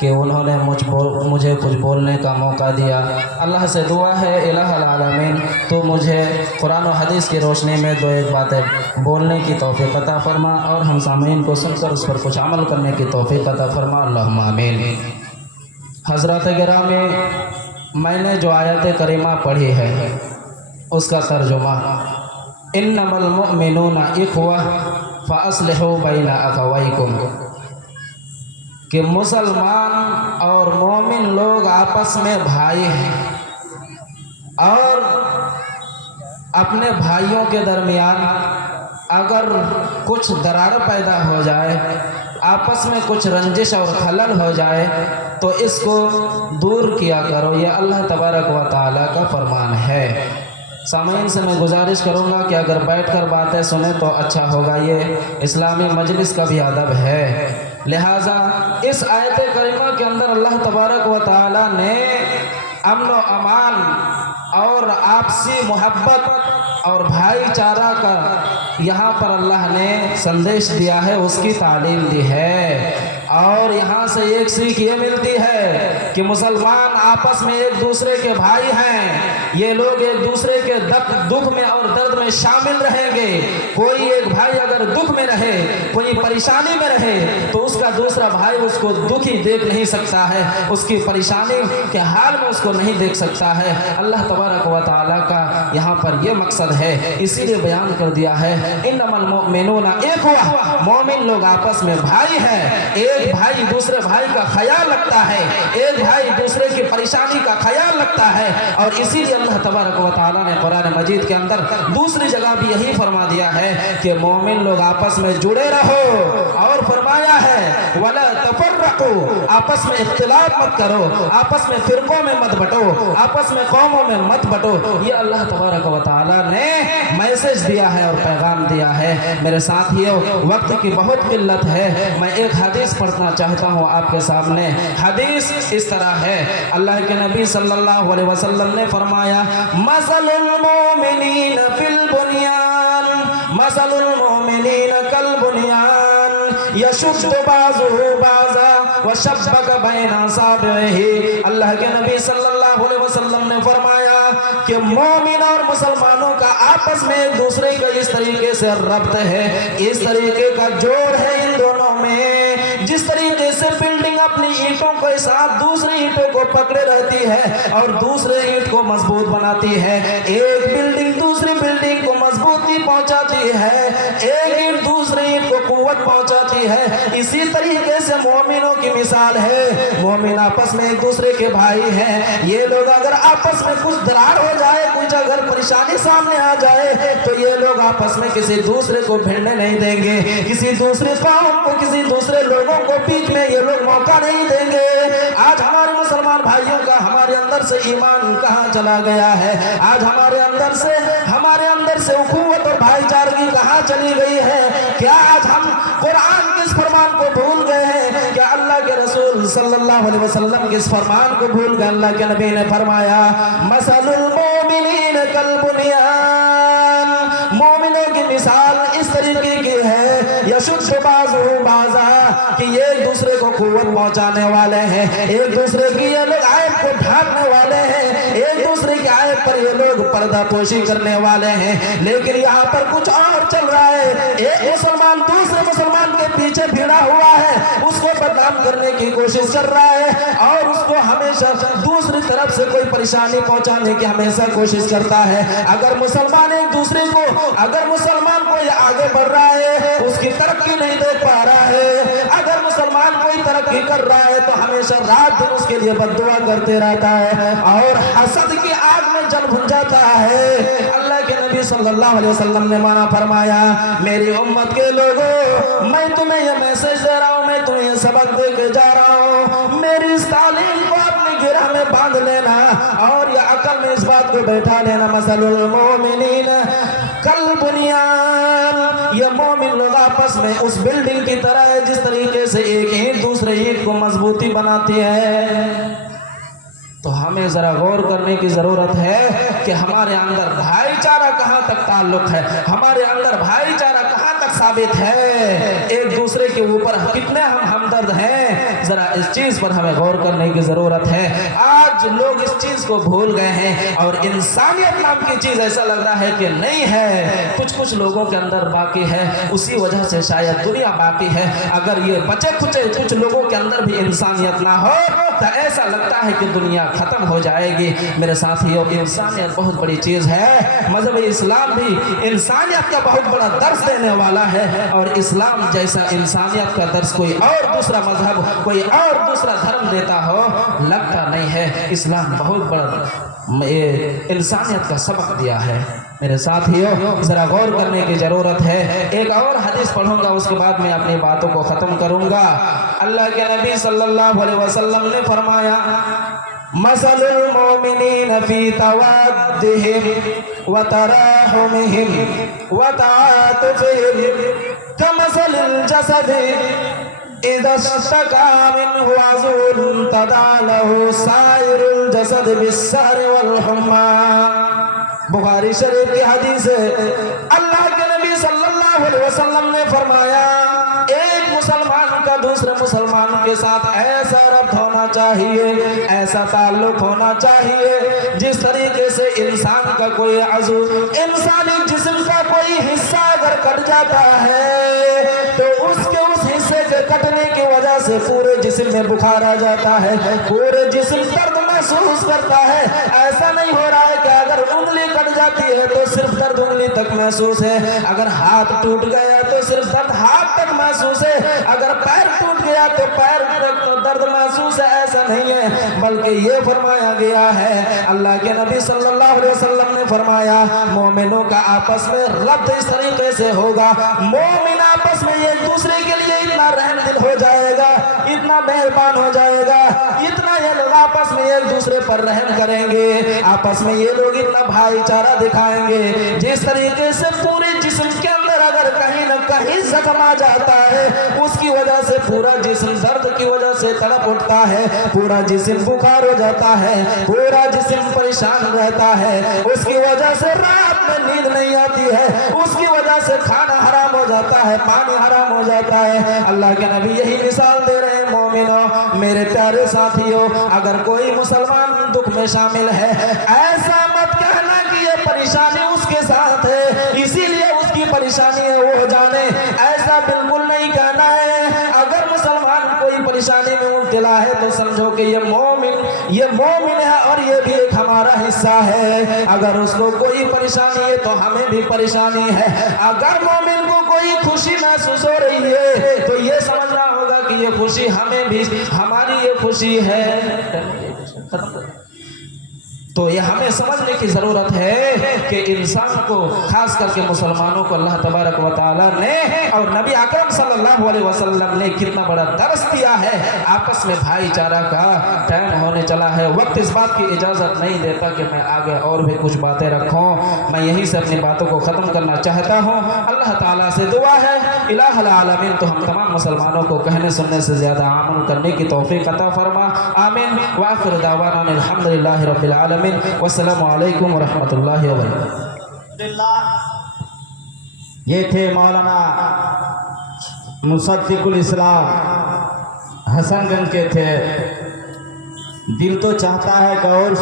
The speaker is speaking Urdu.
کہ انہوں نے مجھے کچھ بولنے کا موقع دیا۔ اللہ سے دعا ہے الہ العالمین تو مجھے قرآن و حدیث کی روشنی میں دو ایک باتیں بولنے کی توفیق عطا فرما اور ہم سامعین کو سن کر اس پر کچھ عمل کرنے کی توفیق عطا فرما، اللہم آمین۔ حضرات گرامی، میں نے جو آیت کریمہ پڑھی ہے اس کا ترجمہ انما المؤمنون اخوہ فاصلحوا بین اخویکم، کہ مسلمان اور مومن لوگ آپس میں بھائی ہیں اور اپنے بھائیوں کے درمیان اگر کچھ درار پیدا ہو جائے، آپس میں کچھ رنجش اور خلل ہو جائے تو اس کو دور کیا کرو، یہ اللہ تبارک و تعالیٰ کا فرمان ہے۔ سامعین سے میں گزارش کروں گا کہ اگر بیٹھ کر باتیں سنیں تو اچھا ہوگا، یہ اسلامی مجلس کا بھی ادب ہے۔ لہٰذا اس آیت کریمہ کے اندر اللہ تبارک و تعالیٰ نے امن و امان اور آپسی محبت اور بھائی چارہ کا یہاں پر اللہ نے سندیش دیا ہے، اس کی تعلیم دی ہے۔ اور یہاں سے ایک سیکھ یہ ملتی ہے کہ مسلمان آپس میں ایک دوسرے کے بھائی ہیں، یہ لوگ ایک دوسرے کے دکھ میں اور درد میں شامل رہیں گے۔ کوئی ایک بھائی اگر دکھ میں رہے، کوئی پریشانی میں رہے تو اس کا دوسرا بھائی اس کو دکھی دیکھ نہیں سکتا ہے، اس کی پریشانی کے حال میں اس کو نہیں دیکھ سکتا ہے۔ اللہ تبارک و تعالیٰ کا یہاں پر یہ مقصد ہے، اسی لیے بیان کر دیا ہے انما المؤمنون اخوہ، مومن لوگ آپس میں بھائی ہیں، ایک بھائی دوسرے بھائی کا خیال رکھتا ہے، ایک بھائی دوسرے کی پریشانی کا خیال رکھتا ہے۔ اور اسی لیے اللہ تبارک و تعالیٰ نے قرآن مجید کے اندر دوسری جگہ بھی یہی فرما دیا ہے کہ مومن لوگ آپس میں جڑے رہو، اور فرمایا ہے وَلَا تَفَرَّقُوا، آپس میں اختلاف مت کرو، آپس میں فرقوں میں مت بٹو، آپس میں قوموں میں مت بٹو۔ یہ اللہ تبارک و تعالیٰ نے میسج دیا ہے اور پیغام دیا ہے۔ میرے ساتھیوں، وقت کی بہت قلت ہے، میں ایک حدیث پڑھنا چاہتا ہوں آپ کے سامنے۔ حدیث اس طرح ہے، اللہ کے نبی صلی اللہ علیہ وسلم نے فرمایا مثل المؤمنین فی البنیان، مثل المؤمنین کالبنیان یشد بعضہ بعضا وشبک بین اصابعہ۔ اللہ کے نبی صلی اللہ علیہ وسلم نے فرمایا کہ مومن اور مسلمانوں کا آپس میں ایک دوسرے کا اس طریقے سے ربط ہے، اس طریقے کا جوڑ ہے ان دونوں میں، جس طریقے سے بلڈنگ اپنی اینٹوں کے ساتھ دوسری اینٹوں کو پکڑے رہتی ہے اور دوسرے اینٹ کو مضبوط بناتی ہے، ایک بلڈنگ دوسری بلڈنگ کو مضبوطی پہنچاتی ہے، ایک اینٹ دوسری اینٹ کو قوت پہنچاتی ہے، اسی طریقے سے مومنوں کی مثال ہے۔ مومن آپس میں ایک دوسرے کے بھائی ہیں، یہ لوگ اگر آپس میں کچھ درار ہو جائے، کچھ اگر پریشانی سامنے آ جائے تو یہ لوگ آپس میں کسی دوسرے کو بھیڑنے نہیں دیں گے، کسی دوسرے قوم کو، کسی دوسرے لوگوں کو بیچ میں یہ لوگ موقع نہیں دیں گے۔ آج ہمارے مسلمان بھائیوں کا ہمارے اندر سے ایمان کہاں چلا گیا ہے؟ آج ہمارے اندر سے اخوت اور بھائی چارگی کہاں چلی گئی ہے؟ کیا آج ہم قرآن کے اس فرمان کو بھول گئے ہیں؟ کیا اللہ کے رسول صلی اللہ علیہ وسلم کے اس فرمان کو بھول گئے؟ اللہ کے نبی نے فرمایا مثل المؤمنین کالبنیان، مومنوں کی مثال اس طریقے کی ہے یشد بعضہ بعضا، کہ یہ ایک دوسرے کو قوت پہنچانے والے ہیں، ایک دوسرے کی یہ لوگ عیب کو ڈھانپنے والے ہیں، ایک دوسرے کے عیب پر یہ لوگ پردہ پوشی کرنے والے ہیں۔ لیکن یہاں پر کچھ اور چل رہا ہے، ایک مسلمان دوسرے مسلمان کے پیچھے بھیڑا ہوا ہے، اس کو بدنام کرنے کی کوشش کر رہا ہے اور اس کو ہمیشہ دوسری طرف سے کوئی پریشانی پہنچانے کی ہمیشہ کوشش کرتا ہے۔ اگر مسلمان ایک دوسرے کو، اگر مسلمان کوئی آگے بڑھ رہا ہے اس کی ترقی نہیں دیکھ پا رہا ہے، اگر مسلمان کوئی ترقی کر رہا ہے تو ہمیشہ رات دن اس کے لیے بد دعا کرتے رہتا ہے اور حسد کی آگ میں جل بھن جاتا ہے۔ اللہ کے نبی صلی اللہ علیہ وسلم نے مانا فرمایا میری امت کے لوگوں، میں تمہیں یہ میسج دے رہا ہوں، میں تمہیں یہ سبق دے کے جا رہا ہوں، میری اس تعلیم کو اپنی گرہ میں باندھ لینا اور یہ عقل میں اس بات کو بیٹھا لینا مثل المؤمنین کالبنیان، یہ مومن لوگ آپس میں اس بلڈنگ کی طرح ہے جس طریقے سے ایک اینٹ دوسرے اینٹ کو مضبوطی بناتی ہے۔ تو ہمیں ذرا غور کرنے کی ضرورت ہے کہ ہمارے اندر بھائی چارہ کہاں تک تعلق ہے، ہمارے اندر بھائی چارہ کہاں تک ثابت ہے، ایک دوسرے کے اوپر کتنے ہم ہمدرد ہیں۔ ذرا اس چیز پر ہمیں غور کرنے کی ضرورت ہے۔ آج لوگ اس چیز کو بھول گئے ہیں اور انسانیت نام کی چیز ایسا لگ رہا ہے کہ نہیں ہے، کچھ لوگوں کے اندر باقی ہے، اسی وجہ سے شاید دنیا باقی ہے۔ اگر یہ بچے کچھ لوگوں کے اندر بھی انسانیت نہ ہو تو ایسا لگتا ہے کہ دنیا ختم ہو جائے گی۔ میرے ساتھیوں، انسانیت بہت بڑی چیز ہے۔ مذہب اسلام بھی انسانیت کا بہت بڑا درس دینے والا ہے، اور اسلام جیسا انسانیت کا درس کوئی اور دوسرا مذہب، کوئی اور دوسرا دھرم دیتا ہو لگتا نہیں ہے۔ اسلام بہت بڑا انسانیت کا سبق دیا ہے۔ میرے ساتھیوں، ذرا غور کرنے کی ضرورت ہے۔ ایک اور حدیث پڑھوں گا، اس کے بعد میں اپنی باتوں کو ختم کروں گا۔ اللہ کے نبی صلی اللہ علیہ وسلم نے فرمایا، مثل المؤمنین فی توادہم وتراحمہم وتعاطفہم کمثل الجسد اذا اشتکا منہ عضو تداعی لہ سائر الجسد بالسہر والحمى۔ بخاری شریف کی حدیث ہے، اللہ کے نبی صلی اللہ علیہ وسلم نے فرمایا، ایک مسلمان کا دوسرے مسلمان کے ساتھ ایسا ربط ہونا چاہیے، ایسا تعلق ہونا چاہیے جس طریقے سے انسان کا کوئی عضو، انسانی جسم کا کوئی حصہ اگر کٹ جاتا ہے تو اس حصے کے کٹنے کی وجہ سے پورے جسم میں بخار آ جاتا ہے، پورے جسم درد محسوس کرتا ہے۔ ایسا نہیں ہو رہا ہے کہ اگر انگلی کٹ جاتی ہے تو صرف درد انگلی تک محسوس ہے، اگر ہاتھ ٹوٹ گیا تو صرف درد ہاتھ تک محسوس ہے، اگر پیر ٹوٹ گیا تو پیر تک تو درد محسوس ہے۔ ایسا نہیں ہے، بلکہ یہ فرمایا گیا ہے، اللہ کے نبی صلی اللہ علیہ وسلم نے فرمایا، مومنوں کا آپس میں ربط اس طریقے سے ہوگا، مومن آپس میں ایک دوسرے کے لیے اتنا رحم دل ہو جائے گا، اتنا مہربان ہو جائے گا، اتنا یہ لوگ آپس میں ایک دوسرے پر رحم کریں گے، آپس میں یہ لوگ اتنا بھائی چارہ دکھائیں گے، جس طریقے سے پورے جسم کے اندر اگر کہیں نہ کہیں زخم آ جاتا ہے، اس کی وجہ سے پورا جسم درد کی وجہ سے تڑپ اٹھتا ہے، پورا جسم بخار ہو جاتا ہے، پورا جسم پریشان رہتا ہے، اس کی وجہ سے رات میں نیند نہیں آتی ہے، اس کی وجہ سے کھانا حرام ہو جاتا ہے، پانی حرام ہو جاتا ہے۔ اللہ کے نبی یہی مثال دے رہے ہیں، مومنوں، میرے پیارے ساتھیوں، اگر کوئی مسلمان دکھ میں شامل ہے، ایسا مت کہنا کہ یہ پریشانی اس کے ساتھ ہے اسی لیے اس کی پریشانی ہے وہ جانے، ایسا بالکل نہیں کہنا ہے۔ اگر مسلمان کوئی پریشانی میں مبتلا ہے تو سمجھو کہ یہ مومن ہے اور یہ بھی ایک ہمارا حصہ ہے، اگر اس کو کوئی پریشانی ہے تو ہمیں بھی پریشانی ہے، اگر مومن کو کوئی خوشی محسوس ہو رہی ہے تو یہ سمجھنا ہوگا کہ یہ خوشی ہمیں بھی، ہماری یہ خوشی ہے۔ تو یہ ہمیں سمجھنے کی ضرورت ہے کہ انسان کو، خاص کر کے مسلمانوں کو، اللہ تبارک و تعالیٰ نے اور نبی اکرم صلی اللہ علیہ وسلم نے کتنا بڑا درس دیا ہے۔ آپس میں بھائی چارہ کا ٹائم ہونے چلا ہے، وقت اس بات کی اجازت نہیں دیتا کہ میں آگے اور بھی کچھ باتیں رکھوں، میں یہیں سے اپنی باتوں کو ختم کرنا چاہتا ہوں۔ اللہ تعالیٰ سے دعا ہے الہ العالمین تو ہم تمام مسلمانوں کو کہنے سننے سے زیادہ عمل کرنے کی توفیق عطا فرما، آمین۔ وآخر دعوانا الحمدللہ رب العالمین، والسلام علیکم ورحمۃ اللہ وبرکاتہ۔ یہ تھے مولانا مصدق الاسلام حسن گنج کے تھے۔ دل تو چاہتا ہے کہ اور